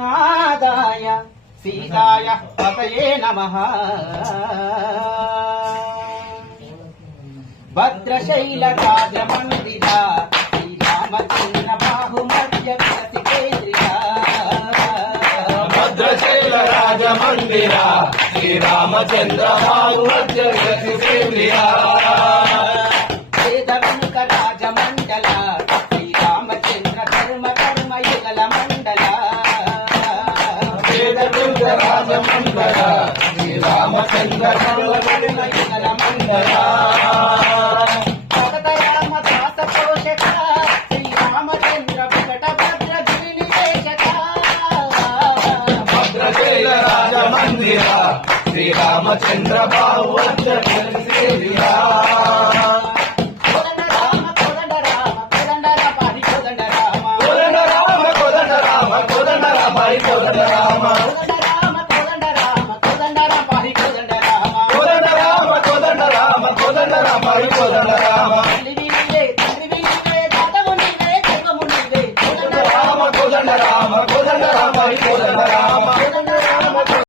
నాదాయ సీతాయ పతయే నమః. భద్రశైల రాజమందిర శ్రీరామచంద్ర బాహుమధ్య కేంద్రియ. భద్రశైల రాజమందిర శ్రీరామచంద్ర బాహుమధ్య కేంద్రియ. వేదముఖ రాజమండల శ్రీరామచంద్ర ధర్మ కర్మయుగల మండల. వేదముఖ రాజమండల శ్రీరామచంద్ర ధర్మ కర్మయుగల మండల. భగతరామ దాస పోషక శ్రీరామచంద్ర వికట భద్రగిరి నివేశక. భద్రశైల రాజమందిర శ్రీరామచంద్ర బాహుమధ్య కేంద్రియ. కోదండ రామ కోదండ రామ కోదండ రామ కోదండ రామ కోదండ రామ కోదండ రామ కోదండ రామ కోదండ రామ కోదండ రామ కోదండ రామ కోదండ రామ కోదండ రామ. కోదండ రామ కోదండ రామ కోదండ రామ కోదండ రామ. తల్లి నీవే తండ్రి నీవే దాతవు నీవే దైవము నీవే. కోదండ రామ కోదండ రామ కోదండ రామ కోదండ రామ.